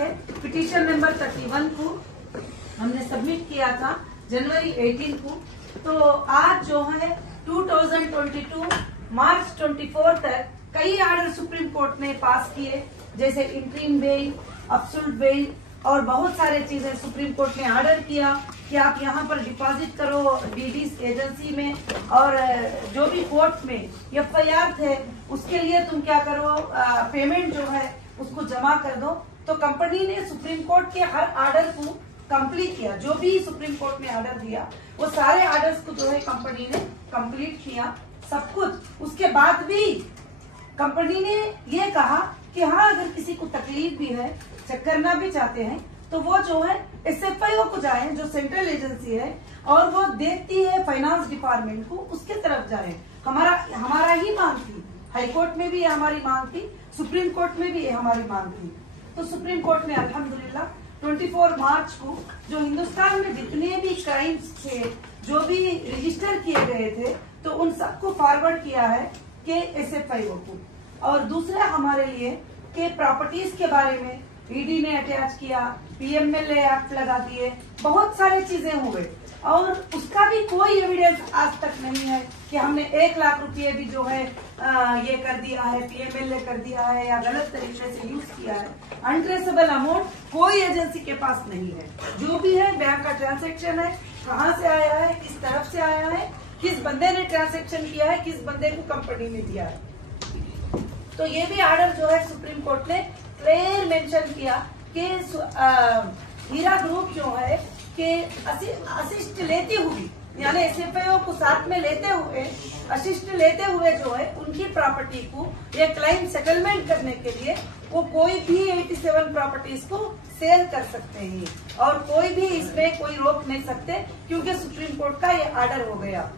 है petition number 31 को हमने सबमिट किया था जनवरी 18 को। तो आज जो है 2022 मार्च 24 तक कई ऑर्डर सुप्रीम कोर्ट ने पास किए, जैसे इंटरिम बेल, अब्सोल्यूट बेल और बहुत सारे चीजें सुप्रीम कोर्ट ने ऑर्डर किया कि आप यहाँ पर डिपॉजिट करो डीडी एजेंसी में, और जो भी कोर्ट में एफआईआर थे उसके लिए तुम क्या करो, पेमेंट जो है उसको जमा कर दो। तो कंपनी ने सुप्रीम कोर्ट के हर ऑर्डर को कंप्लीट किया, जो भी सुप्रीम कोर्ट ने ऑर्डर दिया वो सारे ऑर्डर्स को जो है कंपनी ने कंप्लीट किया सब कुछ। उसके बाद भी कंपनी ने ये कहा कि हाँ, अगर किसी को तकलीफ भी है, चेक करना भी चाहते हैं, तो वो जो है SFIO को जाए, जो सेंट्रल एजेंसी है और वो देखती है फाइनेंस डिपार्टमेंट को, उसके तरफ जाए। हमारा ही मांग थी, हाई कोर्ट में भी हमारी मांग थी, सुप्रीम कोर्ट में भी हमारी मांग थी। तो सुप्रीम कोर्ट ने अल्हम्दुलिल्लाह 24 मार्च को जो हिंदुस्तान में जितने भी क्राइम्स थे, जो भी रजिस्टर किए गए थे, तो उन सबको फॉरवर्ड किया है कि SFIO को। और दूसरा हमारे लिए कि प्रॉपर्टीज के बारे में ईडी ने अटैच किया, PMLA एक्ट लगा दिए, बहुत सारी चीजें हुए और उसका भी कोई एविडेंस आज तक नहीं है कि हमने 1 लाख रुपये भी जो है ये कर दिया है, PMLA कर दिया है या गलत तरीके से यूज किया है। अनट्रेसेबल अमाउंट कोई एजेंसी के पास नहीं है। जो भी है बैंक का ट्रांजैक्शन है, कहाँ से आया है, किस तरफ से आया है, किस बंदे ने ट्रांजैक्शन किया है, किस बंदे को कंपनी ने दिया है। तो ये भी ऑर्डर जो है सुप्रीम कोर्ट ने क्लियर मेंशन किया कि हीरा ग्रुप जो है कि असिस्ट लेती हुई, यानी SFIO को साथ में लेते हुए, असिस्ट लेते हुए जो है उनकी प्रॉपर्टी को ये क्लाइम सेटलमेंट करने के लिए वो कोई भी 87 प्रॉपर्टीज को सेल कर सकते हैं और कोई भी इसमें कोई रोक नहीं सकते, क्योंकि सुप्रीम कोर्ट का ये ऑर्डर हो गया।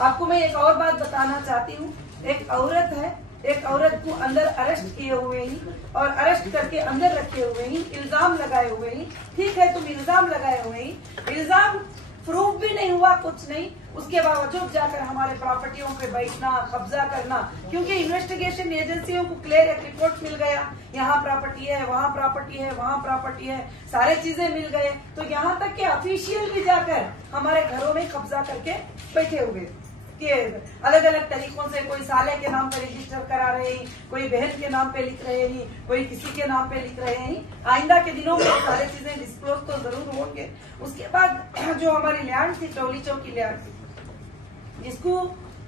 आपको मैं एक और बात बताना चाहती हूँ। एक औरत है, एक औरत को अंदर अरेस्ट किए हुए ही और अरेस्ट करके अंदर रखे हुए ही, इल्जाम लगाए हुए ही। ठीक है, तुम इल्जाम लगाए हुए ही, इल्जाम प्रूफ भी नहीं हुआ, कुछ नहीं, उसके बावजूद जाकर हमारे प्रॉपर्टियों पे बैठना, कब्जा करना, क्योंकि इन्वेस्टिगेशन एजेंसियों को क्लियर एक रिपोर्ट मिल गया, यहाँ प्रॉपर्टी है, वहाँ प्रॉपर्टी है, वहाँ प्रॉपर्टी है, सारे चीजें मिल गए। तो यहाँ तक कि ऑफिशियल भी जाकर हमारे घरों में कब्जा करके बैठे हुए कि अलग अलग तरीकों से, कोई साले के नाम पे रजिस्टर करा रहे हैं, कोई बहन के नाम पे लिख रहे हैं, कोई किसी के नाम पे लिख रहे हैं। आइंदा के दिनों में सारी चीजें डिस्क्लोज तो जरूर होंगे। उसके बाद जो हमारी लैंड थी, टोली चौकी लैंड थी, जिसको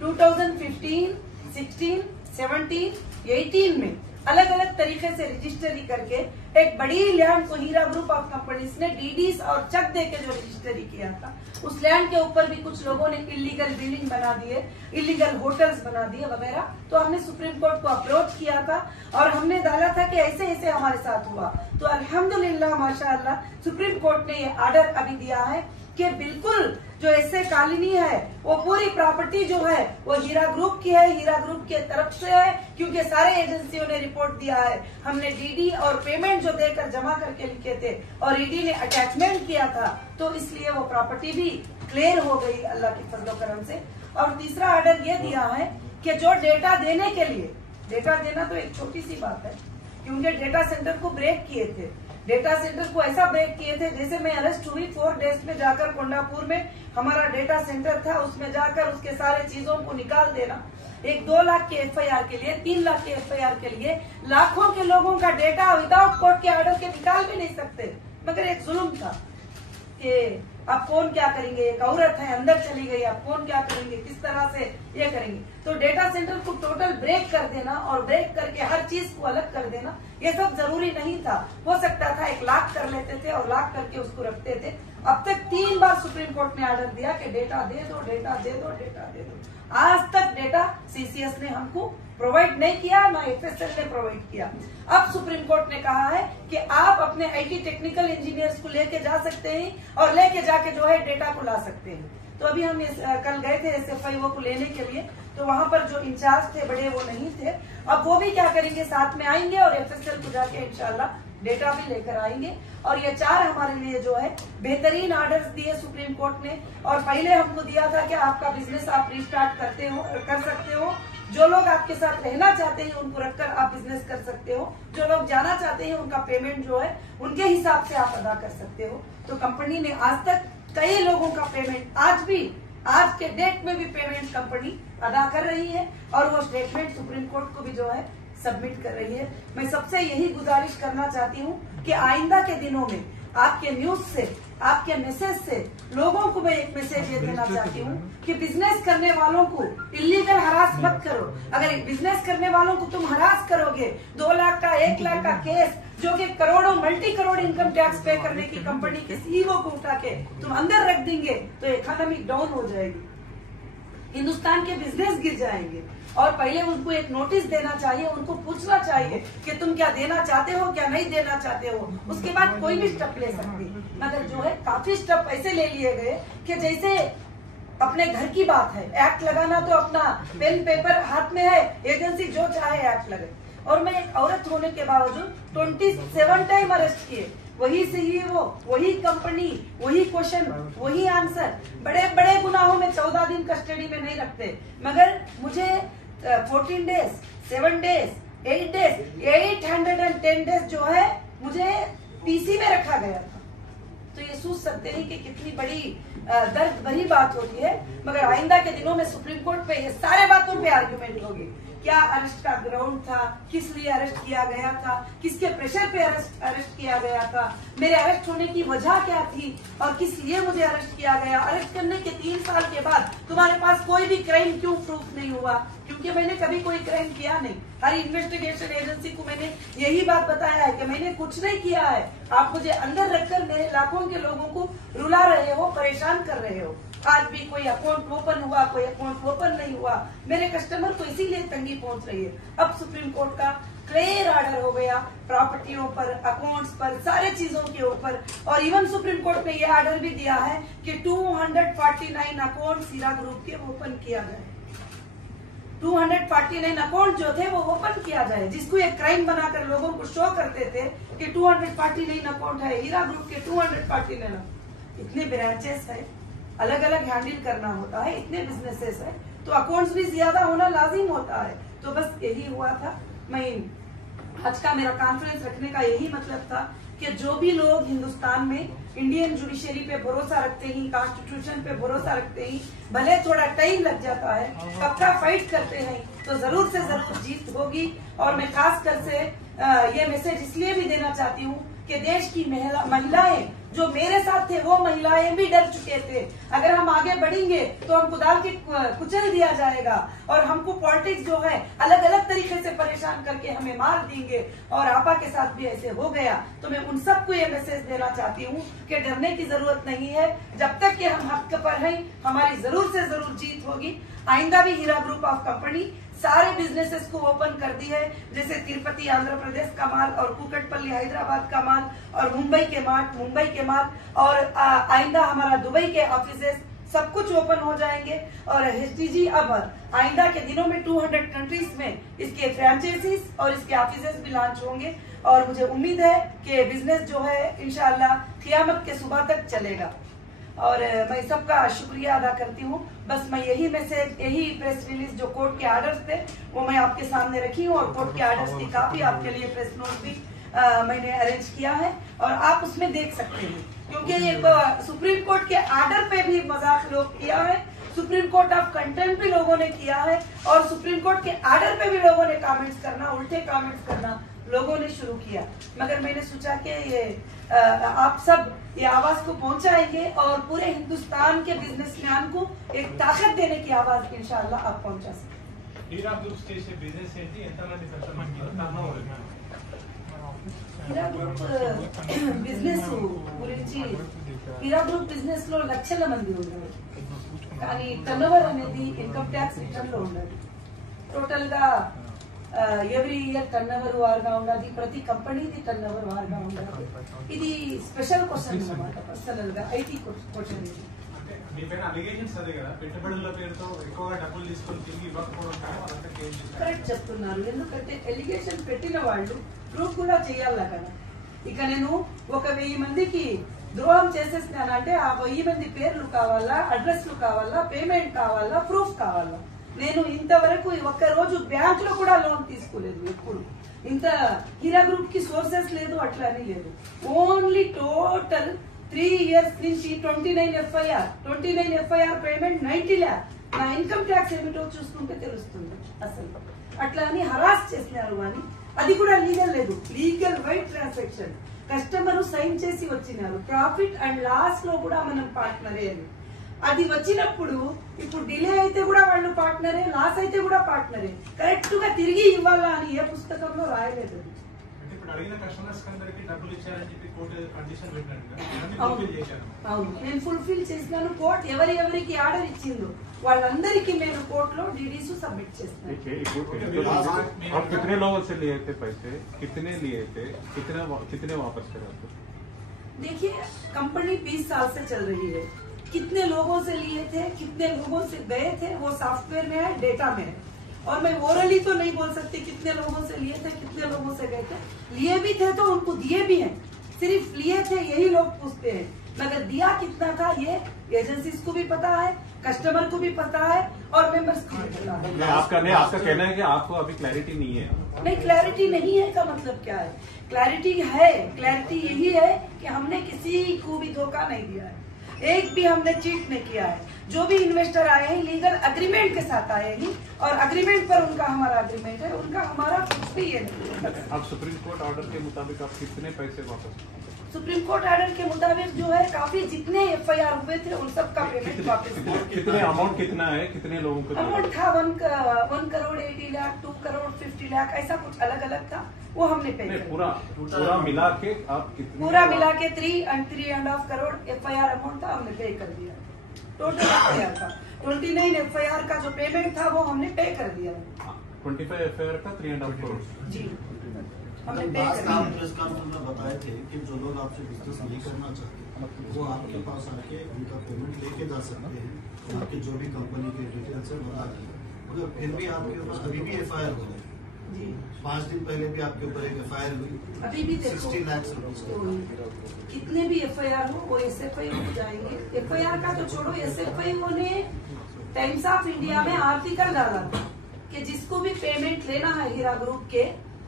2015, 16, 17, 18 में अलग अलग तरीके से रजिस्टरी करके एक बड़ी लैंड को हीरा ग्रुप ऑफ कंपनीज ने डीडीज और चेक दे के जो रजिस्टरी किया था, उस लैंड के ऊपर भी कुछ लोगों ने इलीगल बिल्डिंग बना दिए, इलीगल होटल्स बना दिए वगैरह। तो हमने सुप्रीम कोर्ट को अप्रोच किया था और हमने डाला था कि ऐसे ऐसे हमारे साथ हुआ। तो अल्हम्दुलिल्लाह माशाअल्लाह सुप्रीम कोर्ट ने ये ऑर्डर अभी दिया है कि बिल्कुल जो ऐसे कॉलोनी है वो पूरी प्रॉपर्टी जो है वो हीरा ग्रुप की है, हीरा ग्रुप के तरफ से है, क्योंकि सारे एजेंसियों ने रिपोर्ट दिया है। हमने डीडी और पेमेंट जो देकर जमा करके लिखे थे और ईडी ने अटैचमेंट किया था, तो इसलिए वो प्रॉपर्टी भी क्लियर हो गई अल्लाह की फजलो करम से। और तीसरा ऑर्डर ये दिया है कि जो डेटा देने के लिए, डेटा देना तो एक छोटी सी बात है, क्योंकि डेटा सेंटर को ब्रेक किए थे, डेटा सेंटर को ऐसा ब्रेक किए थे जैसे मैं अरेस्ट हुई 4 डेज में जाकर कोंडापुर में हमारा डेटा सेंटर था, उसमें जाकर उसके सारे चीजों को निकाल देना। एक 2 लाख के FIR के लिए, 3 लाख के FIR के लिए लाखों के लोगों का डेटा विदाउट कोर्ट के ऑर्डर के निकाल भी नहीं सकते, मगर एक जुल्म था कि अब कौन क्या करेंगे, एक औरत है अंदर चली गई, अब कौन क्या करेंगे, किस तरह से ये करेंगे। तो डेटा सेंटर को टोटल ब्रेक कर देना और ब्रेक करके हर चीज को अलग कर देना, ये सब जरूरी नहीं था। हो सकता था 1 लाख कर लेते थे और लाख करके उसको रखते थे। अब तक 3 बार सुप्रीम कोर्ट ने ऑर्डर दिया कि डेटा दे दो, डेटा दे दो, डेटा दे दो। आज तक डेटा CCS ने हमको प्रोवाइड नहीं किया, ना FSL ने प्रोवाइड किया। अब सुप्रीम कोर्ट ने कहा है कि आप अपने IT टेक्निकल इंजीनियर्स को लेके जा सकते हैं और लेके जाके जो है डेटा को ला सकते हैं। तो अभी हम कल गए थे SFIO को लेने के लिए, तो वहां पर जो इंचार्ज थे बड़े वो नहीं थे। अब वो भी क्या करेंगे, साथ में आएंगे और FSL को जाके इंशाल्लाह डेटा भी लेकर आएंगे। और ये 4 हमारे लिए जो है बेहतरीन ऑर्डर्स दिए सुप्रीम कोर्ट ने। और पहले हमको दिया था कि आपका बिजनेस आप रिस्टार्ट कर सकते हो, जो लोग आपके साथ रहना चाहते हैं उनको रखकर आप बिजनेस कर सकते हो, जो लोग जाना चाहते हैं उनका पेमेंट जो है उनके हिसाब से आप अदा कर सकते हो। तो कंपनी ने आज तक कई लोगों का पेमेंट आज के डेट में भी पेमेंट कंपनी अदा कर रही है और वो स्टेटमेंट सुप्रीम कोर्ट को भी जो है सबमिट कर रही है। मैं सबसे यही गुजारिश करना चाहती हूँ कि आइंदा के दिनों में आपके न्यूज से, आपके मैसेज से लोगों को मैं एक मैसेज ये देना चाहती हूँ कि बिजनेस करने वालों को इलीगल हरास मत करो। अगर बिजनेस करने वालों को तुम हरास करोगे, 2 लाख का 1 लाख का केस जो कि करोड़ों मल्टी करोड़ इनकम टैक्स पे करने की कंपनी के सीईओ को उठा के तुम अंदर रख देंगे तो इकोनॉमी डाउन हो जाएगी, हिंदुस्तान के बिजनेस गिर जाएंगे। और पहले उनको एक नोटिस देना चाहिए, उनको पूछना चाहिए कि तुम क्या देना चाहते हो, क्या नहीं देना चाहते हो, उसके बाद कोई भी स्टेप ले सकती। मगर जो है काफी स्टेप ऐसे ले लिए गए कि जैसे अपने घर की बात है, एक्ट लगाना तो अपना पेन पेपर हाथ में है, एजेंसी जो चाहे एक्ट लगे। और मैं एक औरत होने के बावजूद 27 टाइम अरेस्ट किए, वही सीईओ, वही कंपनी, वही क्वेश्चन, वही आंसर। बड़े बड़े गुनाहों में 14 दिन कस्टडी में नहीं रखते, मगर मुझे 14 डेज, 7 डेज, 8 डेज, 810 डेज जो है मुझे पीसी में रखा गया था। तो ये सोच सकते हैं कि कितनी बड़ी दर्द भरी बात होती है। मगर आइंदा के दिनों में सुप्रीम कोर्ट पे ये सारे बातों पे आर्गुमेंट होगी। क्या अरेस्ट का ग्राउंड था, किस लिए अरेस्ट किया गया था, किसके प्रेशर पे अरेस्ट किया गया था, मेरे अरेस्ट होने की वजह क्या थी और किस लिए मुझे अरेस्ट किया गया। अरेस्ट करने के 3 साल के बाद तुम्हारे पास कोई भी क्राइम क्यों प्रूफ नहीं हुआ? क्योंकि मैंने कभी कोई क्राइम किया नहीं। हर इन्वेस्टिगेशन एजेंसी को मैंने यही बात बताया है कि मैंने कुछ नहीं किया है। आप मुझे अंदर रखकर मेरे लाखों के लोगों को रुला रहे हो, परेशान कर रहे हो। आज भी कोई अकाउंट ओपन हुआ, कोई अकाउंट ओपन नहीं हुआ, मेरे कस्टमर को इसीलिए तंगी पहुंच रही है। अब सुप्रीम कोर्ट का क्लियर ऑर्डर हो गया प्रॉपर्टियों पर, अकाउंट्स पर, सारे चीजों के ऊपर। और इवन सुप्रीम कोर्ट ने यह ऑर्डर भी दिया है कि 249 अकाउंट हीरा ग्रुप के ओपन किया जाए। 249 अकाउंट जो थे वो ओपन किया जाए, जिसको एक क्राइम बनाकर लोगों को शो करते थे कि 249 अकाउंट है हीरा ग्रुप के। 249 इतने ब्रांचेस है, अलग अलग हैंडल करना होता है, इतने बिजनेसेस है, तो अकाउंट्स भी ज्यादा होना लाजिम होता है। तो बस यही हुआ था। मैं आज का मेरा कॉन्फ्रेंस रखने का यही मतलब था कि जो भी लोग हिंदुस्तान में इंडियन जुडिशरी पे भरोसा रखते हैं, कॉन्स्टिट्यूशन पे भरोसा रखते हैं, भले थोड़ा टाइम लग जाता है, पक्का फाइट करते हैं तो जरूर से जरूर जीत होगी। और मैं खासकर से ये मैसेज इसलिए भी देना चाहती हूँ कि देश की महिलाएं जो मेरे साथ थे वो महिलाएं भी डर चुके थे। अगर हम आगे बढ़ेंगे तो हमको डाल के कुचल दिया जाएगा और हमको पॉलिटिक्स जो है अलग अलग तरीके से परेशान करके हमें मार देंगे। और आपा के साथ भी ऐसे हो गया। तो मैं उन सबको ये मैसेज देना चाहती हूँ कि डरने की जरूरत नहीं है। जब तक कि हम हक पर हैं हमारी जरूर से जरूर जीत होगी। आइंदा भी हीरा ग्रुप ऑफ कंपनी सारे बिजनेसेस को ओपन कर दी है, जैसे तिरुपति आंध्र प्रदेश का माल और कुकटपल्ली हैदराबाद का माल और मुंबई के माल और आइंदा हमारा दुबई के ऑफिसेस सब कुछ ओपन हो जाएंगे। और एचटीजी अब आइंदा के दिनों में 200 कंट्रीज में इसके फ्रेंचाइजीज और इसके ऑफिसेस भी लॉन्च होंगे। और मुझे उम्मीद है कि बिजनेस जो है इंशाअल्लाह क़यामत के सुबह तक चलेगा। और मैं सबका शुक्रिया अदा करती हूँ। बस मैं यही मैसेज, यही प्रेस रिलीज जो कोर्ट के ऑर्डर्स थे वो मैं आपके सामने रखी हूँ और कोर्ट के ऑर्डर्स की काफी आपके लिए प्रेस नोट भी मैंने अरेंज किया है और आप उसमें देख सकते हैं। क्योंकि सुप्रीम कोर्ट के ऑर्डर पे भी मजाक लोग किया है, सुप्रीम कोर्ट ऑफ कंटेंट भी लोगों ने किया है और सुप्रीम कोर्ट के ऑर्डर पे भी लोगों ने कमेंट्स करना, उल्टे कमेंट्स करना लोगों ने शुरू किया। मगर मैंने सोचा कि ये आप सब ये आवाज को पहुंचाएंगे और पूरे हिंदुस्तान के बिजनेसमैन को एक ताकत देने की आवाज इंशाअल्लाह आप पहुंचा सकते। हीरा ग्रुप చేసే బిజినెస్ ఏంటి, ఎంతమంది కస్టమర్స్ టర్నోవర్? हीरा ग्रुप బిజినెస్ గురించి हीरा ग्रुप బిజినెస్ లో లక్షల మంది ఉన్నారు, కానీ టర్నోవర్ అనేది ఇన్కమ్ ట్యాక్స్ రిటర్న్ లో ఉండదు. టోటల్ గా ఎవ్రీ ఇయర్ టర్నోవర్ వారుగా ఉన్నది, ప్రతి కంపెనీది టర్నోవర్ వారుగా ఉన్నది. ఇది స్పెషల్ క్వశ్చన్ అన్నమాట, పర్సనల్ గా ఐటీ క్వశ్చన్. ఇది మీ పైన అలిగేషన్స్ అదే కదా, పెట్టుబడుల పేరుతో ఎక్కువగా డబ్బులు తీసుకొని తిరిగి ఇవ్వకపోవడం కరెక్ట్ చెప్తున్నారు. ఎందుకంటే ఎలిగేషన్ పెట్టిన వాళ్ళు ప్రూఫ్ కూడా చేయాలా కదా. ఇక నేను 1000 మందికి ద్రోహం చేసేసినానంటే ఆ 1000 మంది పేర్లు కావాలా, అడ్రస్లు కావాలా, పేమెంట్ కావాలా, ప్రూఫ్ కావాలా. నేను ఇంతవరకు ఒక్క రోజు బ్యాంక్ లో కూడా లోన్ తీసుకోలేదు ఎప్పుడు. ఇంత హీరా గ్రూప్ కి సోర్సెస్ లేదు, అట్లా అని లేదు. ఓన్లీ టోటల్ 3 years నుంచి 29 FIR పేమెంట్ 90 lakh. నా ఇన్కమ్ ట్యాక్స్ ఏమిటో చూసుకుంటే తెలుస్తుంది అసలు. అట్లా అని హరాస్ చేసినారు కానీ అది కూడా లీగల్ లేదు. Legal white transaction, customer sign చేసి వచ్చినారు. ప్రాఫిట్ అండ్ లాస్ లో కూడా మనం పార్ట్నరే అని అది వచ్చినప్పుడు ఇప్పుడు డిలే అయితే కూడా వాళ్ళు పార్ట్నరే, లాస్ అయితే కూడా పార్ట్నరే. కరెక్ట్ గా తిరిగి ఇవ్వాలా అని ఏ పుస్తకంలో రాయలేదు. అవును, నేను ఫుల్ఫిల్ చేసినాను. కోర్టు ఎవరికి ఆర్డర్ ఇచ్చిందో వాళ్ళందరికీ నేను కోర్టులో డీడీస్ సబ్మిట్ చేస్తాను. कितने लोगों से लिए थे पैसे, कितने लिए थे, कितने वापस करे? देखिए, कंपनी 20 साल से चल रही है. कितने लोगों से लिए थे, कितने लोगों से गए थे, वो सॉफ्टवेयर में है, डेटा में है. और मैं ओरली तो नहीं बोल सकती कितने लोगों से लिए थे, कितने लोगों से गए थे. लिए भी थे तो उनको दिए भी हैं. सिर्फ लिए थे यही लोग पूछते हैं, मगर दिया कितना था ये एजेंसीज को भी पता है, कस्टमर को भी पता है और मेंबर्स को भी पता है. आपका कहना है कि आपको अभी क्लैरिटी नहीं है. नहीं, क्लैरिटी नहीं है का मतलब क्या है? क्लैरिटी है. क्लैरिटी यही है कि हमने किसी को भी धोखा नहीं दिया है, एक भी हमने चीट नहीं किया है. जो भी इन्वेस्टर आए हैं लीगल अग्रीमेंट के साथ आए हैं और अग्रीमेंट पर उनका हमारा अग्रीमेंट है, उनका हमारा कुछ भी है नहीं. अब सुप्रीम कोर्ट ऑर्डर के मुताबिक आप कितने पैसे वापस? सुप्रीम कोर्ट ऑर्डर के मुताबिक जो है काफी जितने FIR हुए थे उन सब का पेमेंट वापस. कितने अमाउंट कितना है, कितने लोगों को अमाउंट था 1 crore 80 lakh, 2 crore 50 lakh, ऐसा कुछ अलग अलग था. वो हमने पे किया. पूरा मिला के आप कितने? पूरा मिला के 3.5 crore FIR अमाउंट था, हमने पे कर दिया. टोटल FIR था 29 FIR का जो पेमेंट था वो हमने पे कर दिया. 25 FIR का 3.5 करोड़ जी हमने पे कर आप प्रेस कॉन्फ्रेंस में बताए थे कि जो लोग आपसे बिजनेस नहीं करना चाहते वो आपके पास आके उनका पेमेंट लेके जा सकते हैं, आपके जो भी कंपनी के डिटेल्स है बता दें. मगर फिर भी आपके ऊपर अभी भी FIR हो गई. 5 दिन पहले भी आपके ऊपर एक FIR हुई. अभी भी 60 लाख रुपीज. कितने भी FIR हो वो SFI हो जाएंगे. FIR का तो छोड़ो, SFI ने टाइम्स ऑफ इंडिया में आर्टिकल डाला था कि जिसको भी पेमेंट लेना है हीरा ग्रुप के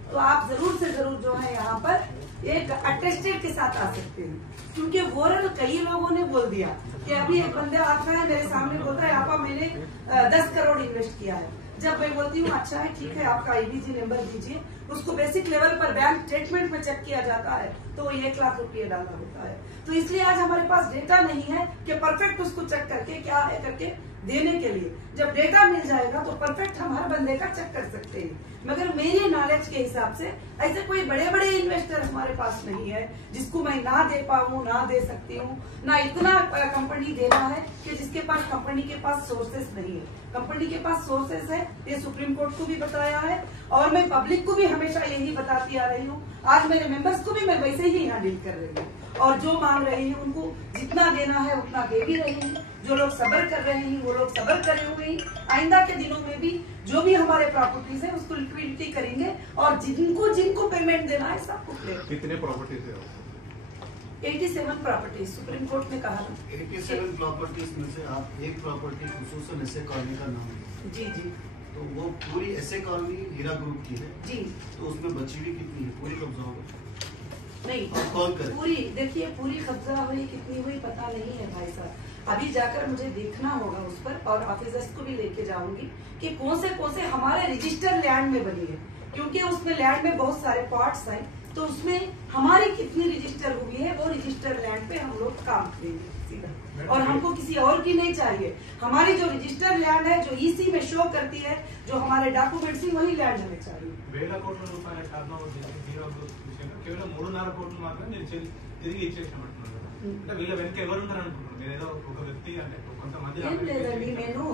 तो आप जरूर से जरूर जो है यहाँ पर एक अटेस्टेड के साथ आ सकते हैं. क्योंकि वोरल कई लोगों ने बोल दिया कि अभी एक बंदे आता है मेरे सामने बोलता है आपा मैंने 10 करोड़ इन्वेस्ट किया है. जब मैं बोलती हूँ अच्छा है ठीक है आपका IBC नंबर दीजिए, उसको बेसिक लेवल पर बैंक स्टेटमेंट में चेक किया जाता है तो वो 1 लाख रुपये डाला होता है. तो इसलिए आज हमारे पास डेटा नहीं है कि परफेक्ट उसको चेक करके क्या है करके देने के लिए. जब डेटा मिल जाएगा तो परफेक्ट हम हर बंदे का चेक कर सकते हैं. मगर मेरे नॉलेज के हिसाब से ऐसे कोई बड़े बड़े इन्वेस्टर हमारे पास नहीं है जिसको मैं ना दे पाऊँ, ना दे सकती हूँ, ना इतना कंपनी देना है कि जिसके पास कंपनी के पास सोर्सेस नहीं है. कंपनी के पास सोर्सेस है, ये सुप्रीम कोर्ट को भी बताया है और मैं पब्लिक को भी हमेशा यही बताती आ रही हूँ. आज मेरे मेंबर्स को भी मैं वैसे ही यहाँ डील कर रही हूँ और जो मांग रहे हैं उनको जितना देना है उतना दे भी रहे हैं. जो लोग सब्र कर रहे हैं वो लोग सब्र करे हुए हैं. आइंदा के दिनों में भी जो भी हमारे प्रॉपर्टीज है उसको लिक्विडिटी करेंगे और जिनको पेमेंट देना है सबको क्लियर. कितने प्रॉपर्टीज है? 87 प्रॉपर्टीज सुप्रीम कोर्ट ने कहा. 87 प्रॉपर्टीज में से आप एक प्रॉपर्टी खुसूसन ऐसे कॉलोनी का नाम है. जी जी. तो वो पूरी ऐसे कॉलोनी हीरा ग्रुप की है जी. तो उसमें बची हुई कितनी है? पूरी कब्जा होगा? नहीं, कौन करे? पूरी देखिए पूरी कब्जा हुई कितनी हुई पता नहीं है भाई साहब. अभी जाकर मुझे देखना होगा उस पर और ऑफिसर्स को भी लेके जाऊंगी कि कौन से हमारे रजिस्टर लैंड में बनी है. क्योंकि उसमें लैंड में बहुत सारे पार्ट्स हैं तो उसमें हमारी कितनी रजिस्टर हुई है वो रजिस्टर लैंड पे हम लोग काम करेंगे सीधा. और हमको किसी और की नहीं चाहिए. हमारी जो रजिस्टर लैंड है जो EC में शो करती है जो हमारे डॉक्यूमेंट्स वही लैंड हमें चाहिए. 1,000 కోట్ల రూపాయల టర్నోవర్ హీరో గ్రూప్ విషయంలో కేవలం 3.5 కోట్లు మాత్రమే నేను తిరిగి ఇచ్చేసామంటున్నాను. అంటే వీళ్ళ వెనక ఎవరు ఉంటారు అనుకుంటున్నారు? నేను ఏదో ఒక వ్యక్తి అంటే కొంతమంది ఏం లేదండి. నేను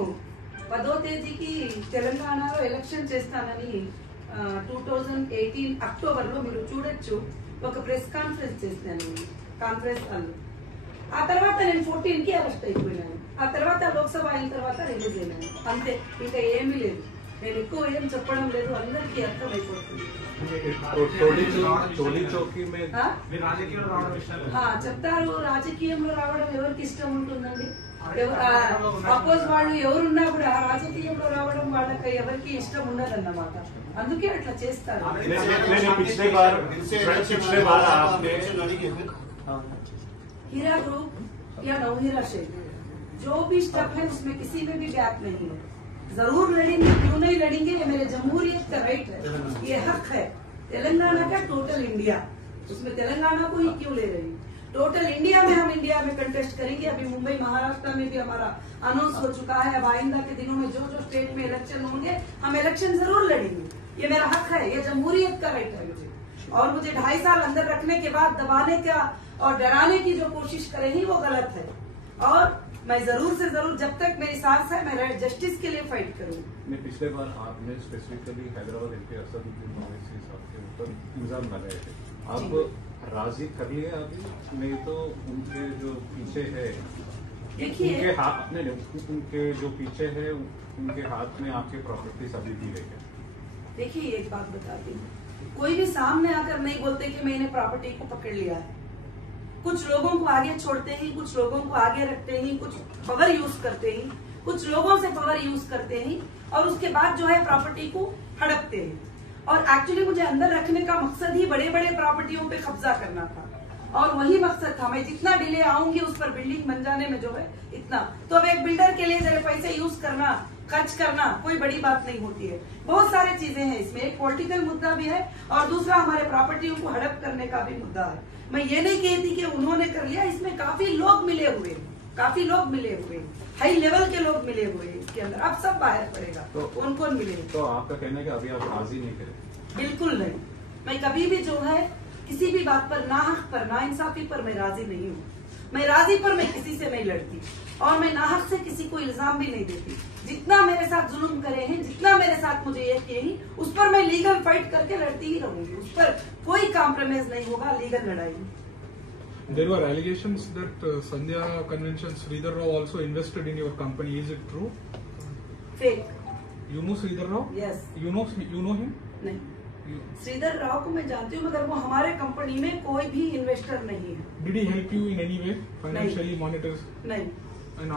10వ తేదీకి తెలంగాణలో ఎలక్షన్ చేస్తానని 2018 అక్టోబర్లో మీరు చూడొచ్చు ఒక ప్రెస్ కాన్ఫరెన్స్ చేస్తాను కాన్ఫరెన్స్ హాల్లో. ఆ తర్వాత నేను 14కి అరెస్ట్ అయిపోయినాను. ఆ తర్వాత లోక్సభ అయిన తర్వాత రిలీజ్ అయినాను. అంతే, ఇంకా ఏమీ లేదు. నేను ఎక్కువ ఏం చెప్పడం లేదు, అందరికీ అర్థమైపోతుంది. చెప్తారు రాజకీయంలో రావడం ఎవరికి ఇష్టం ఉంటుందండి? అపోజ్ వాళ్ళు ఎవరున్నా కూడా రాజకీయంలో రావడం వాళ్ళకి ఎవరికి ఇష్టం ఉండదన్నమాట. అందుకే అట్లా చేస్తారు. हीरा ग्रुप या नवहीरा शेख जो भी स्टेप है उसमें किसी में भी गैप नहीं है. जरूर लड़ेंगे, क्यों नहीं लड़ेंगे, ये मेरे जमहूरियत का राइट है, ये हक है. तेलंगाना का टोटल इंडिया, उसमें तेलंगाना को ही क्यों ले रही, टोटल इंडिया में हम इंडिया में कंटेस्ट करेंगे. अभी मुंबई महाराष्ट्र में भी हमारा अनाउंस हो चुका है. अब आइंदा के दिनों में जो जो स्टेट में इलेक्शन होंगे हम इलेक्शन जरूर लड़ेंगे. ये मेरा हक है, ये जमहूरियत का राइट है मुझे. और मुझे 2.5 साल अंदर रखने के बाद दबाने का और डराने की जो कोशिश करेंगी वो गलत है. और मैं जरूर से जरूर जब तक मेरी सांस है मैं जस्टिस के लिए फाइट करूंगी. पिछले बार आपने स्पेसिफिकली हैदराबाद एमपी असदुद्दीन ओवैसी साहब के ऊपर इल्जाम लगाए थे, आप राजी कर लिए अभी? नहीं तो उनके जो पीछे है, देखिए उनके हाथ नहीं, उनके जो पीछे है उनके हाथ में आपके प्रॉपर्टीज अभी भी है क्या? देखिए एक बात बताती हूँ, कोई भी सामने आकर नहीं बोलते कि मैंने प्रॉपर्टी को पकड़ लिया है. कुछ लोगों को आगे छोड़ते ही, कुछ लोगों को आगे रखते ही, कुछ पावर यूज करते ही, कुछ लोगों से पावर यूज करते ही और उसके बाद जो है प्रॉपर्टी को हड़पते हैं. और एक्चुअली मुझे अंदर रखने का मकसद ही बड़े बड़े प्रॉपर्टियों पे कब्जा करना था और वही मकसद था. मैं जितना डिले आऊंगी उस पर बिल्डिंग बन जाने में जो है इतना, तो अब एक बिल्डर के लिए जरा पैसे यूज करना, खर्च करना कोई बड़ी बात नहीं होती है. बहुत सारी चीजें हैं इसमें, एक पॉलिटिकल मुद्दा भी है और दूसरा हमारे प्रॉपर्टियों को हड़प करने का भी मुद्दा है. मैं ये नहीं कहती कि उन्होंने कर लिया, इसमें काफी लोग मिले हुए हैं, काफी लोग मिले हुए हैं, हाई लेवल के लोग मिले हुए हैं इसके अंदर. अब सब बाहर पड़ेगा तो कौन कौन मिले. तो आपका कहना है कि अभी आप राजी नहीं करें? बिल्कुल नहीं. मैं कभी भी जो है किसी भी बात पर, ना हक पर, ना इंसाफी पर मैं राजी नहीं हूँ. मैं राजी पर मैं किसी से नहीं लड़ती और मैं नाहक से किसी को इल्जाम भी नहीं देती. जितना मेरे साथ जुल्म करे हैं, जितना मेरे साथ मुझे ये किए हैं, उस पर मैं लीगल फाइट करके लड़ती ही रहूंगी. उस पर कोई कॉम्प्रोमाइज नहीं होगा लीगल लड़ाई में. There were allegations that Sandhya Convention Sridhar Rao also invested in your company. Is it true? Fake. You know Sridhar Rao? Yes. You know him? नहीं. श्रीधर राव को मैं जानती हूँ मगर वो हमारे कंपनी में कोई भी इन्वेस्टर नहीं है. Did he help you in any way financially, monetary, नहीं. and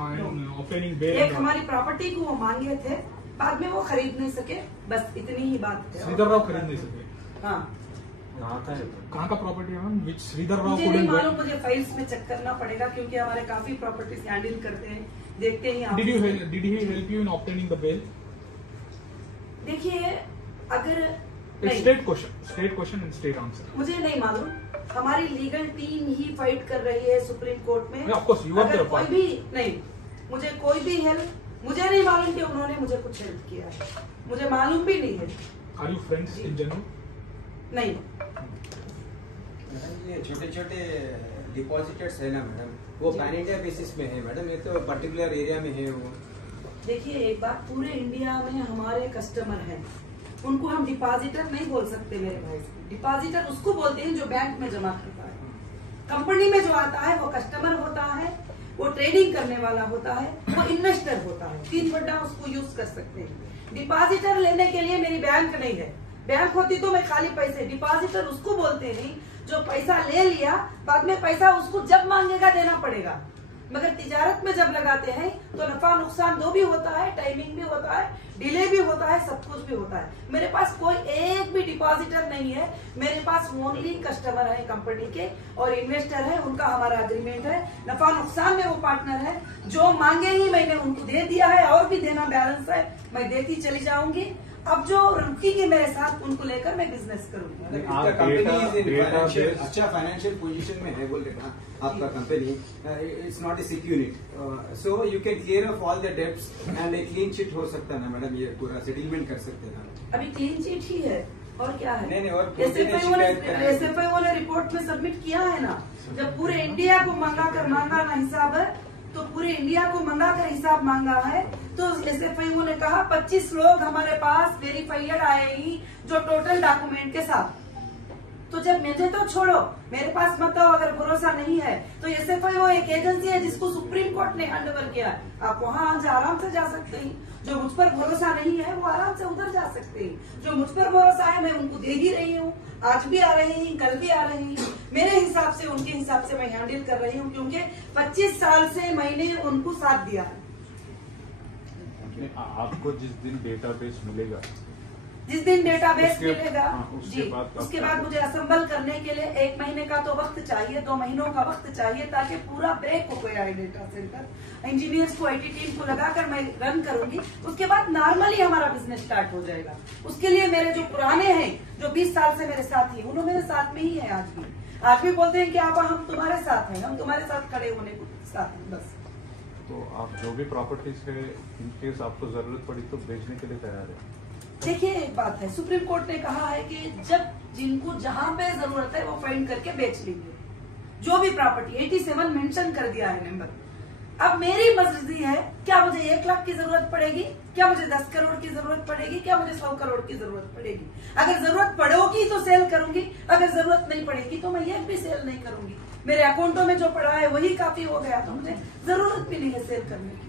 obtaining bail? एक हमारी प्रॉपर्टी को वो मांगे थे, बाद में वो खरीद नहीं सके, बस इतनी ही बात है. Sridhar Rao खरीद नहीं सके. हाँ. कहाँ का प्रॉपर्टी है मैम? Which Sridhar Rao मुझे नहीं couldn't मालूम, get? मुझे फाइल्स में चेक करना पड़ेगा क्योंकि हमारे काफी प्रॉपर्टीज हैंडल करते हैं, देखते हैं. Did he help you in obtaining the bail? देखिए अगर It's नहीं, state question and state answer. मुझे नहीं मालूम. हमारी लीगल टीम ही फाइट कर रही है सुप्रीम कोर्ट में. Yeah, of course, you are अगर the कोई party. भी नहीं, मुझे कोई भी हेल्प, मुझे नहीं मालूम कि उन्होंने मुझे कुछ हेल्प किया है, मुझे मालूम भी नहीं है. Are you friends in general? नहीं. मैडम ये छोटे छोटे डिपॉजिटर्स है ना मैडम, वो पैन इंडिया बेसिस में है मैडम, ये तो पर्टिकुलर एरिया में है वो. देखिए एक बात, पूरे इंडिया में हमारे कस्टमर हैं, उनको हम डिपॉजिटर नहीं बोल सकते मेरे भाई. डिपॉजिटर उसको बोलते हैं जो बैंक में जमा करता है. कंपनी में जो आता है वो कस्टमर होता है, वो ट्रेडिंग करने वाला होता है, वो इन्वेस्टर होता है. 3 वर्ड उसको यूज कर सकते हैं. डिपॉजिटर लेने के लिए मेरी बैंक नहीं है. बैंक होती तो मैं खाली पैसे. डिपॉजिटर उसको बोलते हैं जो पैसा ले लिया, बाद में पैसा उसको जब मांगेगा देना पड़ेगा. मगर तिजारत में जब लगाते हैं तो नफा नुकसान दो भी होता है, टाइमिंग भी होता है, डिले भी होता है, सब कुछ भी होता है. मेरे पास कोई एक भी डिपॉजिटर नहीं है. मेरे पास ओनली कस्टमर है कंपनी के और इन्वेस्टर है, उनका हमारा अग्रीमेंट है. नफा नुकसान में वो पार्टनर है. जो मांगे ही मैंने उनको दे दिया है और भी देना बैलेंस है, मैं देती चली जाऊंगी. अब जो रुकेंगे मेरे साथ उनको लेकर मैं बिजनेस करूंगी. अच्छा फाइनेंशियल पोजीशन में है बोल रहे ना आपका company. It's not a sick unit, so you can clear of all the debts and a clean chit हो सकता है ना मैडम, ये पूरा सेटलमेंट कर सकते हैं ना. अभी क्लीन चिट ही है और क्या है. नहीं, और SFIO ने रिपोर्ट में सबमिट किया है ना. जब पूरे इंडिया को मांगा ना हिसाब है, तो पूरे इंडिया को मंगा कर हिसाब मांगा है, तो SFIO ने कहा 25 लोग हमारे पास वेरीफाइड आए ही जो टोटल डॉक्यूमेंट के साथ. तो जब मुझे तो छोड़ो, मेरे पास मत आओ अगर भरोसा नहीं है। तो SFIO एक एजेंसी है जिसको सुप्रीम कोर्ट ने हैंड ओवर किया है, आप वहाँ आराम से जा सकते हैं। जो मुझ पर भरोसा नहीं है वो आराम से उधर जा सकते हैं। जो मुझ पर भरोसा है मैं उनको दे ही रही हूँ, आज भी आ रहे हैं, कल भी आ रहे हैं। मेरे हिसाब से उनके हिसाब से मैं हैंडल कर रही हूँ, क्योंकि 25 साल से मैंने उनको साथ दिया है। आपको जिस दिन डेटाबेस मिलेगा, जिस दिन डेटाबेस उसके- मिलेगा हाँ, उसके जी, बाद उसके बाद मुझे असेंबल करने के लिए 1 महीने का तो वक्त चाहिए, 2 महीनों का वक्त चाहिए, ताकि पूरा ब्रेक हो गया है डेटा सेंटर। इंजीनियर्स को, IT टीम को लगाकर मैं रन करूंगी। उसके बाद नॉर्मली हमारा बिजनेस स्टार्ट हो जाएगा। उसके लिए मेरे जो पुराने हैं, जो 20 साल से मेरे साथ ही, उन्होंने मेरे साथ में ही है। आज भी बोलते हैं कि आप, हम तुम्हारे साथ हैं, हम तुम्हारे साथ खड़े होने को साथ हैं बस। तो आप जो भी प्रॉपर्टीज है, इन केस आपको जरूरत पड़ी तो बेचने के लिए तैयार है। देखिए एक बात है, सुप्रीम कोर्ट ने कहा है कि जब जिनको जहां पे जरूरत है वो फाइंड करके बेच लेंगे जो भी प्रॉपर्टी। 87 मेंशन कर दिया है नंबर। अब मेरी मर्जी है, क्या मुझे 1 लाख की जरूरत पड़ेगी, क्या मुझे 10 करोड़ की जरूरत पड़ेगी, क्या मुझे 100 करोड़ की जरूरत पड़ेगी। अगर जरूरत पड़ेगी तो सेल करूंगी, अगर जरूरत नहीं पड़ेगी तो मैं एक भी सेल नहीं करूंगी। मेरे अकाउंटों में जो पड़ा है वही काफी हो गया, तो मुझे जरूरत भी नहीं है सेल करने की।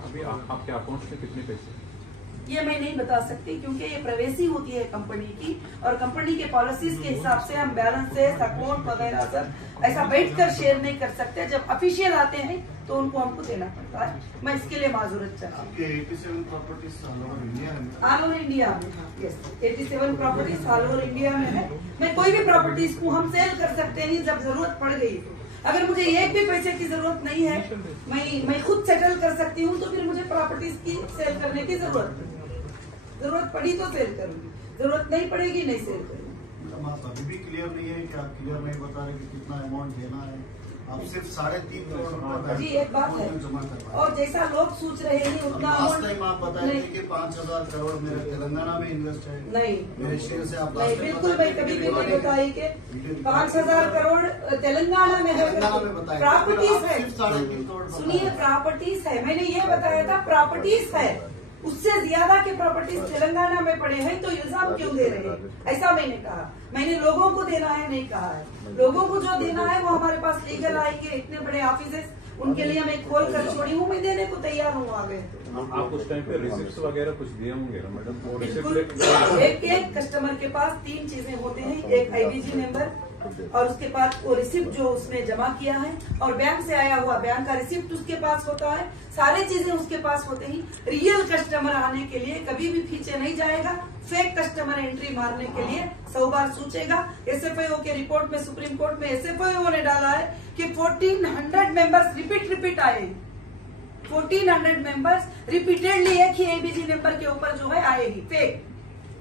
अभी आपके अकाउंट में कितने पैसे? ये मैं नहीं बता सकती, क्योंकि ये प्राइवेसी होती है कंपनी की, और कंपनी के पॉलिसीज के हिसाब से हम बैलेंसेस, अकाउंट वगैरह सब ऐसा बैठकर शेयर नहीं कर सकते। जब ऑफिशियल आते हैं तो उनको हमको देना पड़ता है। मैं इसके लिए माजूरत चाहती हूँ। आपके 87 प्रॉपर्टीज ऑल ओवर इंडिया में? ऑल ओवर इंडिया में, हाँ, yes, 87 properties all over India में है। मैं कोई भी प्रॉपर्टीज को हम सेल कर सकते हैं जब जरूरत पड़ गई तो। अगर मुझे एक भी पैसे की जरूरत नहीं है, मैं खुद सेटल कर सकती हूँ, तो फिर मुझे प्रॉपर्टीज की सेल करने की जरूरत पड़ी तो सेल करूंगी, जरूरत नहीं पड़ेगी नहीं सेल करूंगी। मतलब आप अभी भी क्लियर नहीं है कि आप क्लियर नहीं बता रहे कि कितना अमाउंट देना है? आप सिर्फ 3.5 करोड़ रुपए जी एक बात है, जमा करवाए। और जैसा लोग सोच रहे हैं उतना लास्ट टाइम आप बताए थे नहीं, कि 5,000 करोड़ मेरे तेलंगाना में इन्वेस्ट है। नहीं, मेरे शेयर से आप नहीं, बिल्कुल मैं कभी भी नहीं बताई कि 5,000 करोड़ तेलंगाना में है, प्रॉपर्टीज है। सिर्फ 3.5 करोड़। सुनिए, प्रॉपर्टीज है, मैंने ये बताया था प्रॉपर्टीज है। उससे ज्यादा के प्रॉपर्टीज तेलंगाना में पड़े हैं, तो इल्जाम क्यों दे रहे हैं? ऐसा मैंने कहा। मैंने लोगों को देना है नहीं कहा है। लोगों को जो देना है वो हमारे पास लीगल आएंगे, इतने बड़े ऑफिसेस, उनके लिए मैं खोल कर छोड़ी हूँ, मैं देने को तैयार हूँ। आगे आप उस टाइम पे रिसिप्ट वगैरह कुछ दिए होंगे ना मैडम? वो बिल्कुल, रिसिप्ट एक कस्टमर के पास 3 चीजें होते हैं, एक IBG नंबर, और उसके बाद वो रिसिप्ट जो उसने जमा किया है, और बैंक से आया हुआ बैंक का रिसिप्ट उसके पास होता है। सारी चीजें उसके पास होते ही रियल कस्टमर आने के लिए कभी भी पीछे नहीं जाएगा। फेक कस्टमर एंट्री मारने के लिए 100 बार सोचेगा। SFIO के रिपोर्ट में, सुप्रीम कोर्ट में SFIO ने डाला है कि 1400 मेंबर्स रिपीट आए। 1400 मेंबर्स रिपीटेडली एक ही ABG नंबर के ऊपर जो है आएगी फेक।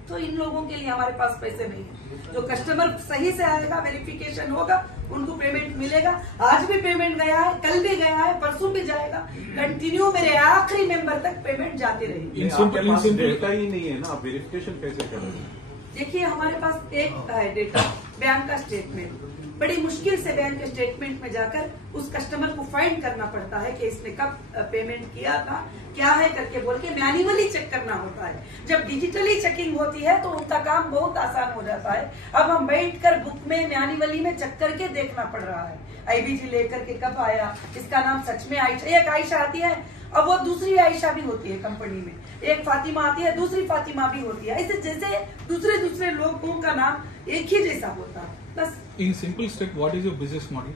तो इन लोगों के लिए हमारे पास पैसे नहीं है। जो कस्टमर सही से आएगा, वेरिफिकेशन होगा, उनको पेमेंट मिलेगा। आज भी पेमेंट गया है, कल भी गया है, परसों भी जाएगा। कंटिन्यू मेरे आखिरी मेंबर तक पेमेंट जाती रहेगी। आपके पास डेटा ही नहीं है ना, आप वेरिफिकेशन कैसे करेंगे? देखिए हमारे पास एक है डेटा, बैंक का स्टेटमेंट। बड़ी मुश्किल से बैंक के स्टेटमेंट में जाकर उस कस्टमर को फाइंड करना पड़ता है कि इसने कब पेमेंट किया था, क्या है करके बोल के मैन्युअली चेक करना होता है। जब डिजिटली चेकिंग होती है तो उनका काम बहुत आसान हो जाता है। अब हम बैठकर बुक में मैन्युअली में चेक करके देखना पड़ रहा है, IBG लेकर के कब आया, इसका नाम सच में आयशा, एक आयशा आती है, अब वो दूसरी आयशा भी होती है कंपनी में, एक फातिमा आती है, दूसरी फातिमा भी होती है। ऐसे जैसे दूसरे लोगों का नाम एक ही जैसा होता है बस। In simple step, what is your business model?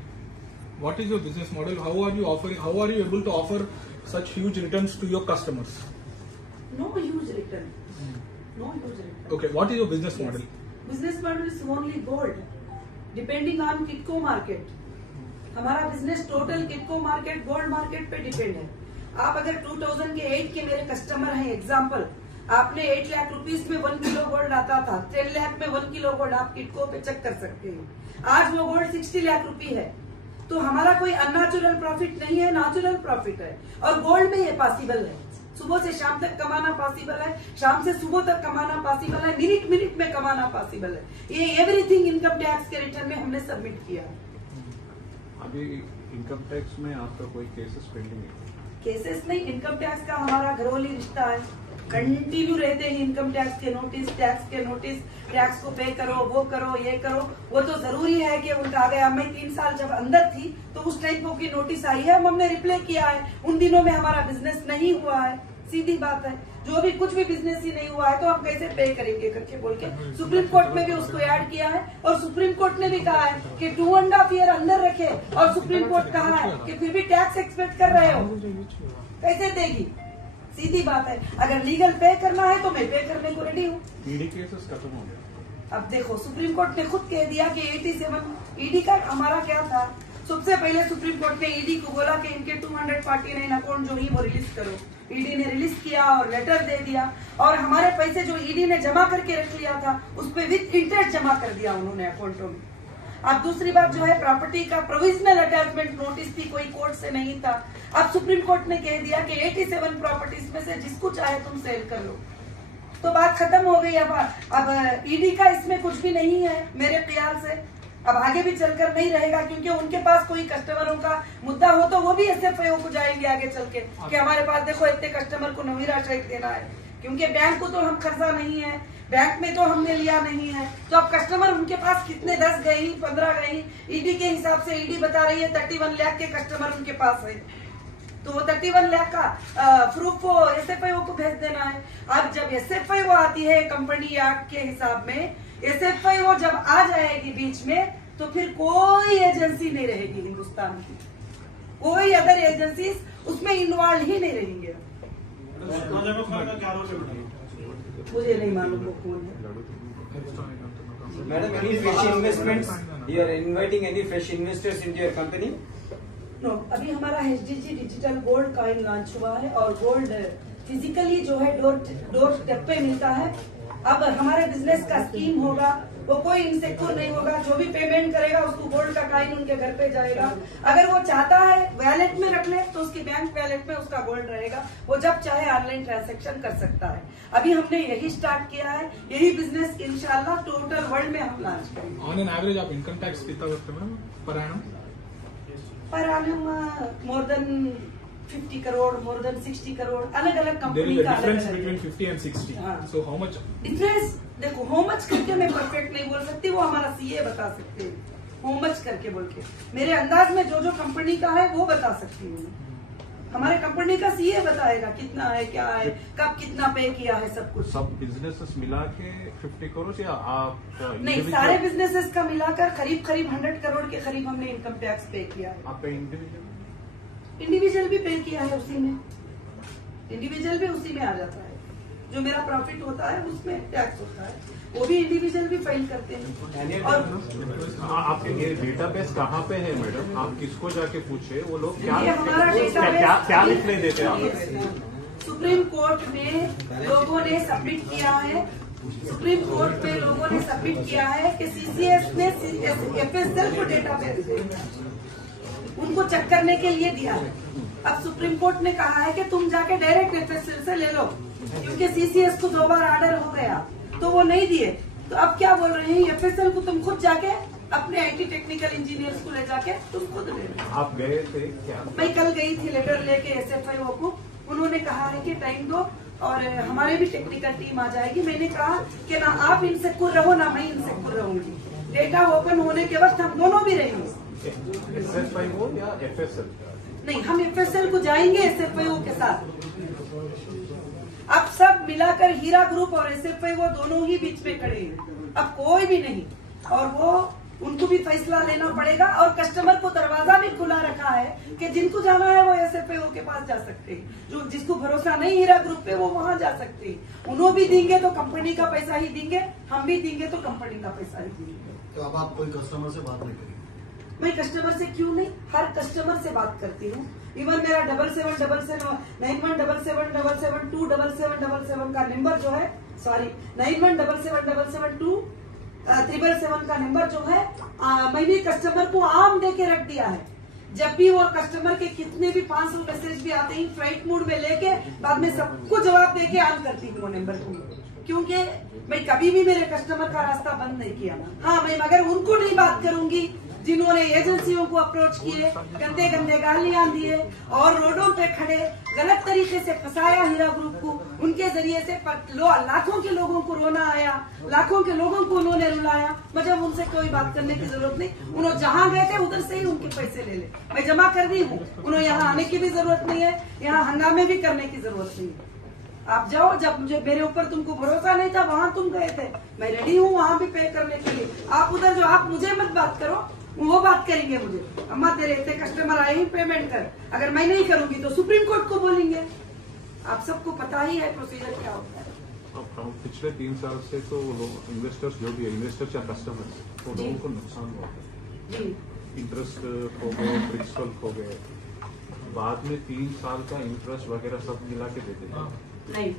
What is your business model? How are you offering? How are you able to offer such huge returns to your customers? No huge return. No huge return. Okay, what is your business model? Business model is only gold, depending on Kitco market. हमारा business total Kitco market, gold market पे depend है। आप अगर 2008 के मेरे customer हैं, example, आपने 8 lakh rupees में 1 किलो गोल्ड आता था, 10 लाख में 1 किलो गोल्ड आप किटको पे चेक कर सकते हैं। आज वो गोल्ड 60 लाख रुपए है। तो हमारा कोई अननेचुरल प्रॉफिट नहीं है, नेचुरल प्रॉफिट है। और गोल्ड में ये पॉसिबल है, सुबह से शाम तक कमाना पॉसिबल है, शाम से सुबह तक कमाना पॉसिबल है, मिनट में कमाना पॉसिबल है। ये एवरीथिंग इनकम टैक्स के रिटर्न में हमने सबमिट किया है। अभी इनकम टैक्स में आपका कोई केसेस पेंडिंग है? केसेस नहीं, इनकम टैक्स का हमारा घरोली रिश्ता है, कंटिन्यू रहते हैं इनकम टैक्स के नोटिस, टैक्स को पे करो, वो करो, ये करो। वो तो जरूरी है कि उनका आ गया। मैं 3 साल जब अंदर थी तो उस टाइम को की नोटिस आई है, हमने रिप्लाई किया है। उन दिनों में हमारा बिजनेस नहीं हुआ है, सीधी बात है। जो भी कुछ भी बिजनेस ही नहीं हुआ है तो हम कैसे पे करेंगे करके बोल के सुप्रीम कोर्ट में भी उसको ऐड किया है। और सुप्रीम कोर्ट ने भी कहा है कि 2.5 ईयर अंदर रखे, और सुप्रीम कोर्ट कहा है कि फिर भी टैक्स एक्सपेक्ट कर रहे हो, कैसे देगी? सीधी बात है। अगर लीगल पे करना है तो मैं पे करने को रेडी हूँ। ईडी केसेस खत्म हो गया। अब देखो, सुप्रीम कोर्ट ने खुद कह दिया कि 87 ईडी का हमारा क्या था। सबसे पहले सुप्रीम कोर्ट ने ईडी को बोला कि इनके 249 अकाउंट जो ही वो रिलीज करो। ईडी ने रिलीज किया और लेटर दे दिया, और हमारे पैसे जो ईडी ने जमा करके रख लिया था उस पर विद इंटरेस्ट जमा कर दिया उन्होंने अकाउंटों में। अब दूसरी बात जो है, प्रॉपर्टी का प्रोविजनल अटैचमेंट नोटिस थी, कोई कोर्ट से नहीं था। अब सुप्रीम कोर्ट ने कह दिया कि 87 प्रॉपर्टीज में से जिसको चाहे तुम सेल कर लो, तो बात खत्म हो गई। अब ईडी का इसमें कुछ भी नहीं है मेरे ख्याल से। अब आगे भी चलकर नहीं रहेगा, क्योंकि उनके पास कोई कस्टमरों का मुद्दा हो तो वो भी SFIO को जाएंगे आगे चल के कि हमारे पास देखो इतने कस्टमर को नवीरा चेक देना है, क्योंकि बैंक को तो हम खर्चा नहीं है, बैंक में तो हमने लिया नहीं है। तो अब कस्टमर उनके पास कितने 10 गई 15 गई, ईडी के हिसाब से ईडी बता रही है 31 लाख के कस्टमर उनके पास है, तो वो 31 लाख का प्रूफ वो SFIO को भेज देना है। अब जब SFIO आती है कंपनी एक्ट के हिसाब में, SFIO जब आ जाएगी बीच में, तो फिर कोई एजेंसी नहीं रहेगी हिंदुस्तान की, कोई अदर एजेंसी उसमें इन्वॉल्व ही नहीं रहेंगे। मुझे नहीं मालूम वो कौन है। Madam, any fresh investments? You are inviting any fresh investors into your company? No, अभी हमारा HDG digital gold coin launch हुआ है, और गोल्ड फिजिकली जो है डोर स्टेप पे मिलता है। अब हमारे बिजनेस का स्कीम होगा, वो कोई इनसिक्योर नहीं होगा। जो भी पेमेंट करेगा उसको गोल्ड का कॉइन उनके घर पे जाएगा। अगर वो चाहता है वैलेट में रख ले तो उसकी बैंक वैलेट में उसका गोल्ड रहेगा, वो जब चाहे ऑनलाइन ट्रांजैक्शन कर सकता है। अभी हमने यही स्टार्ट किया है, यही बिजनेस इंशाल्लाह टोटल वर्ल्ड में हम लॉन्च करेंगे। ऑन एन एवरेज आप इनकम टैक्स कितना करते हैं per annum? Per annum more than 50 crore, more than 60 crore, अलग अलग कंपनी का अलग डिफरेंस अलग बिटवीन 50 एंड 60। हाँ। So how much difference? देखो, हाउ मच करके मैं परफेक्ट नहीं बोल सकती, वो हमारा CA बता सकते हैं हाउ मच करके बोल के। मेरे अंदाज में जो कंपनी का है वो बता सकती हूँ। हमारे कंपनी का CA बताएगा कितना है, क्या है, कब कितना पे किया है, सब कुछ। सब बिजनेसेस मिला के 50 करोड़ या आप नहीं, सारे बिजनेसेस का मिलाकर करीब 100 करोड़ के करीब हमने इनकम टैक्स पे किया है। आपका इंडिविजुअल भी पे किया है उसी में, इंडिविजुअल भी उसी में आ जाता है। जो मेरा प्रॉफिट होता है उसमें टैक्स होता है, वो भी इंडिविजुअल भी फाइल करते हैं। और आपके ये डेटाबेस कहाँ पे है मैडम? आप किसको जाके पूछे, वो लोग क्या ये हमारा क्या रिप्लाई देते हैं आप? सुप्रीम कोर्ट में लोगों ने सबमिट किया है, सुप्रीम कोर्ट में लोगों ने सबमिट किया है कि CCS ने FSL को डेटाबेस उनको चेक करने के लिए दिया है। अब सुप्रीम कोर्ट ने कहा है कि तुम जाके डायरेक्ट FSL से ले लो, क्योंकि CCS को 2 बार ऑर्डर हो गया तो वो नहीं दिए। तो अब क्या बोल रहे हैं, FSL को तुम खुद जाके अपने IT टेक्निकल इंजीनियर्स को ले जाके तुम खुद ले लो। आप गए थे क्या? मैं कल गई थी लेटर लेके SFIO को, उन्होंने कहा है कि टाइम दो और हमारी भी टेक्निकल टीम आ जाएगी। मैंने कहा कि ना आप इनसिक्योर रहो ना मैं इनसिक्योर रहूंगी, डेटा ओपन होने के वक्त हम दोनों भी रहेंगे। SFIO या FSL? नहीं, हम FSL को जाएंगे SFIO के साथ। अब सब मिलाकर हीरा ग्रुप और SFIO दोनों ही बीच में खड़े हैं, अब कोई भी नहीं। और वो उनको भी फैसला लेना पड़ेगा, और कस्टमर को दरवाजा भी खुला रखा है कि जिनको जाना है वो SFIO के पास जा सकते हैं। जो जिसको भरोसा नहीं हीरा ग्रुप पे वो वहां जा सकते हैं। उन्होंने भी देंगे तो कंपनी का पैसा ही देंगे, हम भी देंगे तो कंपनी का पैसा ही देंगे। तो अब आप कोई कस्टमर से बात नहीं करेंगे? मैं कस्टमर से क्यों नहीं, हर कस्टमर से बात करती हूँ। इवन मेरा 7777 9177772777 का नंबर जो है, सॉरी 9177772777 777 का नंबर जो है, मैंने कस्टमर को आम दे के रख दिया है। जब भी वो कस्टमर के कितने भी 500 मैसेज भी आते हैं, फ्लाइट मोड में लेके बाद में सबको जवाब दे के ऑन करती हूँ वो नंबर को, क्योंकि मैं कभी भी मेरे कस्टमर का रास्ता बंद नहीं किया। हाँ, मैं मगर उनको नहीं बात करूंगी जिन्होंने एजेंसियों को अप्रोच किए, गंदे गंदे गालियां दिए और रोडों पे खड़े गलत तरीके से फंसाया हीरा ग्रुप को, उनके जरिए से लाखों के लोगों को रोना आया, लाखों के लोगों को उन्होंने रुलाया। मतलब उनसे कोई बात करने की जरूरत नहीं, उन्होंने जहां गए थे उधर से ही उनके पैसे ले ले, मैं जमा कर दी हूँ, उन्हें यहाँ आने की भी जरूरत नहीं है, यहाँ हंगामे भी करने की जरूरत नहीं है। आप जाओ, जब मुझे मेरे ऊपर तुमको भरोसा नहीं था वहां तुम गए थे, मैं रेडी हूँ वहां भी पे करने के लिए। आप उधर जो, आप मुझे मत बात करो, वो बात करेंगे मुझे, अम्मा तेरे इतने कस्टमर आए ही पेमेंट कर, अगर मैं नहीं करूंगी तो सुप्रीम कोर्ट को बोलेंगे। आप सबको पता ही है प्रोसीजर क्या होता है। अब पिछले 3 साल से तो इन्वेस्टर्स जो भी है, इन्वेस्टर्स या कस्टमर्स, तो लोगों को नुकसान हुआ है जी, इंटरेस्ट खो गए, प्रिंसिपल खो गए, बाद में 3 साल का इंटरेस्ट वगैरह सब मिला के देते हैं। नहीं,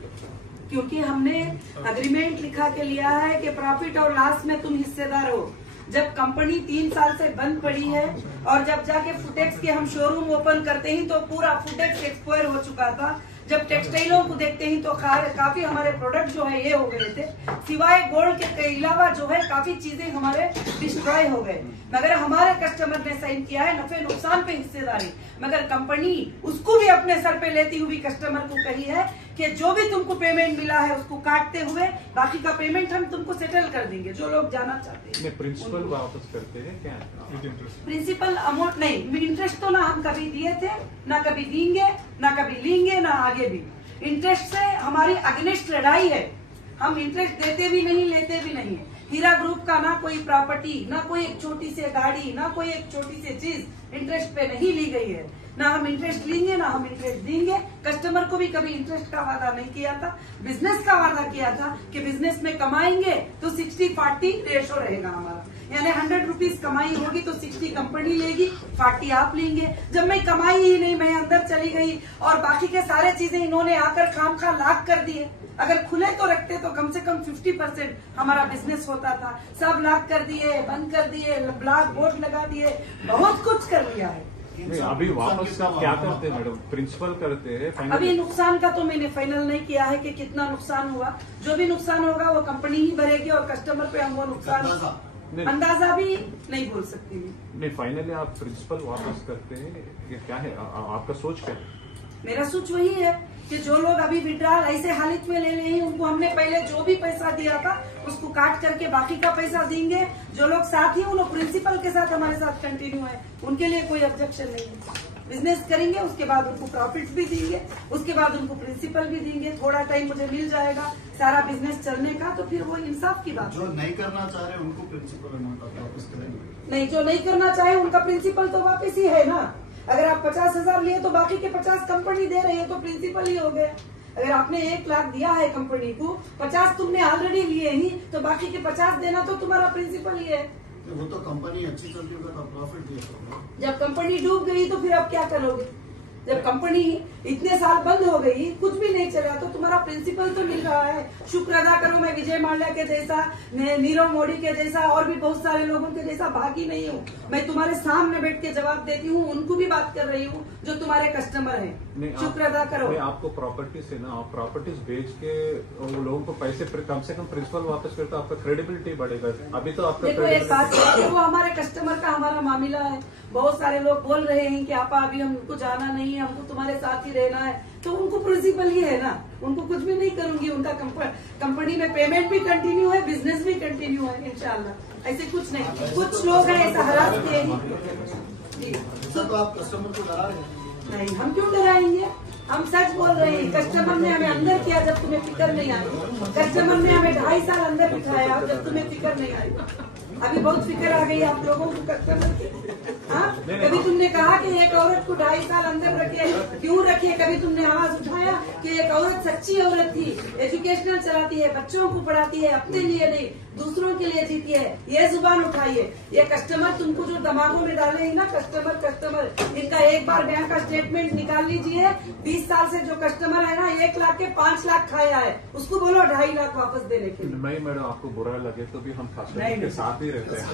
क्योंकि हमने अग्रीमेंट लिखा के लिया है कि प्रॉफिट और लॉस में तुम हिस्सेदार हो। जब कंपनी 3 साल से बंद पड़ी है और जब जाके फुटेक्स के हम शोरूम ओपन करते ही तो पूरा फुटेक्स एक्सपायर हो चुका था। जब टेक्सटाइलों को देखते ही तो काफी हमारे प्रोडक्ट जो है ये हो गए थे, सिवाय गोल्ड के अलावा जो है काफी चीजें हमारे डिस्ट्रॉय हो गए। मगर हमारे कस्टमर ने साइन किया है नफे नुकसान पे हिस्सेदारी, मगर कंपनी उसको भी अपने सर पे लेती हुई कस्टमर को कही है कि जो भी तुमको पेमेंट मिला है उसको काटते हुए बाकी का पेमेंट हम तुमको सेटल कर देंगे, जो लोग जाना चाहते हैं। प्रिंसिपल वापस करते हैं क्या? प्रिंसिपल अमाउंट नहीं, इंटरेस्ट तो ना हम कभी दिए थे, ना कभी देंगे, ना कभी लेंगे, ना आगे भी। इंटरेस्ट से हमारी अगेंस्ट लड़ाई है, हम इंटरेस्ट देते भी नहीं लेते भी नहीं है। हीरा ग्रुप का ना कोई प्रॉपर्टी, ना कोई एक छोटी सी गाड़ी, ना कोई एक छोटी सी चीज इंटरेस्ट पे नहीं ली गई है। ना हम इंटरेस्ट लेंगे ना हम इंटरेस्ट देंगे। कस्टमर को भी कभी इंटरेस्ट का वादा नहीं किया था, बिजनेस का वादा किया था कि बिजनेस में कमाएंगे तो 60-40 रेशो रहेगा हमारा, यानी 100 रुपीज कमाई होगी तो 60 कंपनी लेगी, 40 आप लेंगे। जब मैं कमाई ही नहीं, मैं अंदर चली गई और बाकी के सारे चीजें इन्होंने आकर खामखा लाख कर दिए। अगर खुले तो रखते तो कम से कम 50% हमारा बिजनेस होता था, सब लाख कर दिए, बंद कर दिए, ब्लैक बोर्ड लगा दिए, बहुत कुछ कर लिया है। नहीं, अभी वापस का क्या करते हैं मैडम? प्रिंसिपल करते हैं। अभी नुकसान का तो मैंने फाइनल नहीं किया है कि कितना नुकसान हुआ, जो भी नुकसान होगा वो कंपनी ही भरेगी और कस्टमर पे हम वो नुकसान अंदाजा भी नहीं बोल सकती मैं। नहीं, फाइनली आप प्रिंसिपल वापस करते हैं, ये क्या है आपका सोच क्या है? मेरा सोच वही है कि जो लोग अभी विड्रॉल ऐसे हालत में ले रहे हैं उनको हमने पहले जो भी पैसा दिया था उसको काट करके बाकी का पैसा देंगे। जो लोग साथ ही उन लोग प्रिंसिपल के साथ हमारे साथ कंटिन्यू है, उनके लिए कोई ऑब्जेक्शन नहीं है। बिजनेस करेंगे, उसके बाद उनको प्रॉफिट भी देंगे, उसके बाद उनको प्रिंसिपल भी देंगे। थोड़ा टाइम मुझे मिल जाएगा सारा बिजनेस चलने का, तो फिर वो इंसाफ की बात। जो नहीं करना चाह रहे उनको प्रिंसिपल अमाउंट वापस करेंगे। नहीं, जो नहीं करना चाहे उनका प्रिंसिपल तो वापस ही है ना। अगर आप 50,000 लिए तो बाकी के 50 कंपनी दे रही है तो प्रिंसिपल ही हो गए। अगर आपने 1 लाख दिया है कंपनी को, 50 तुमने ऑलरेडी लिए ही, तो बाकी के 50 देना तो तुम्हारा प्रिंसिपल ही है। वो तो कंपनी अच्छी चलती होगा तो प्रॉफिट दिया। जब कंपनी डूब गई तो फिर आप क्या करोगे? जब कंपनी इतने साल बंद हो गई, कुछ भी नहीं चला, तो तुम्हारा प्रिंसिपल तो मिल रहा है। शुक्र अदा करो, मैं विजय माल्या के जैसा, नीरव मोदी के जैसा और भी बहुत सारे लोगों के जैसा भागी नहीं हूँ। मैं तुम्हारे सामने बैठ के जवाब देती हूँ, उनको भी बात कर रही हूँ जो तुम्हारे कस्टमर हैं। शुक्र अदा करो। आपको प्रॉपर्टीज है ना, आप प्रॉपर्टीज बेच के लोगों को पैसे कम से कम प्रिंसिपल वापस करते, आपका क्रेडिबिलिटी बढ़ेगा। अभी तो आपका देखो एक बात है, वो हमारे कस्टमर का हमारा मामला है। बहुत सारे लोग बोल रहे हैं कि आपा अभी हमको जाना नहीं है, हमको तुम्हारे साथ ही रहना है, तो उनको प्रिंसिपल ही है ना, उनको कुछ भी नहीं करूंगी। उनका कंपनी में पेमेंट भी कंटिन्यू है, बिजनेस भी कंटिन्यू है इंशाल्लाह। ऐसे कुछ नहीं, कुछ लोग हैं ऐसा हरास किए जी। तो आप कस्टमर को डरा रहे हैं? नहीं, हम क्यों डराएंगे, हम सच बोल रहे हैं। कस्टमर ने हमें अंदर किया जब तुम्हें फिक्र नहीं आई। कस्टमर ने हमें 2.5 साल अंदर बिठाया जब तुम्हें फिक्र नहीं आई। अभी बहुत फिक्र आ गई आप लोगों को कस्टमर की। हाँ, कभी तुमने कहा कि एक औरत को 2.5 साल अंदर रखे, क्यों रखे? कभी तुमने आवाज उठाया कि एक औरत सच्ची औरत थी, एजुकेशनल चलाती है, बच्चों को पढ़ाती है, अपने लिए नहीं दूसरों के लिए जीती है, ये जुबान उठाइए। ये कस्टमर तुमको जो दिमागों में डाले हैं ना, कस्टमर, इनका एक बार बैंक का स्टेटमेंट निकाल लीजिए। 20 साल से जो कस्टमर है ना, 1 लाख के 5 लाख खाया है, उसको बोलो 2.5 लाख वापस देने के लिए। नहीं मैडम, आपको बुरा लगे तो भी हम नहीं, के साथ ही रहते हैं।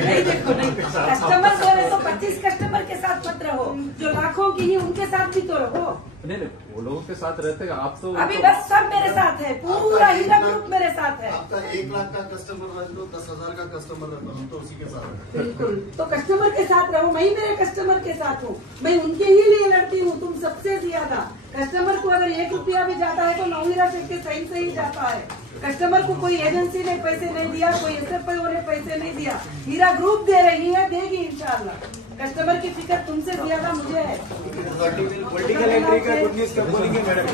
नहीं, देखो नहीं, कस्टमर बोले तो 25 कस्टमर के साथ मत रहो, जो लाखों की ही उनके साथ भी तो रहो। नहीं नहीं, वो लोगों के साथ रहते हैं आप तो अभी बस सब मेरे साथ है, पूरा हीरा ग्रुप मेरे साथ है। आपका 1 लाख का कस्टमर रह लो, 10,000 का कस्टमर रहता हूँ तो उसी के साथ है। बिल्कुल, तो कस्टमर के साथ रहो, मैं ही मेरे कस्टमर के साथ हूँ, मैं उनके ही लिए लड़ती हूँ, तुम सबसे ज्यादा। कस्टमर को अगर 1 रुपया भी जाता है तो नवहीरा सेठ के साइन से ही जाता है। कस्टमर को कोई एजेंसी ने पैसे नहीं दिया, कोई SFIO ने पैसे नहीं दिया, हीरा ग्रुप दे रही है, देगी इंशाल्लाह। कस्टमर की फिक्र तुमसे ज्यादा मुझे है। पॉलिटिकल एंट्री का गुड न्यूज कब बोलेंगे मैडम?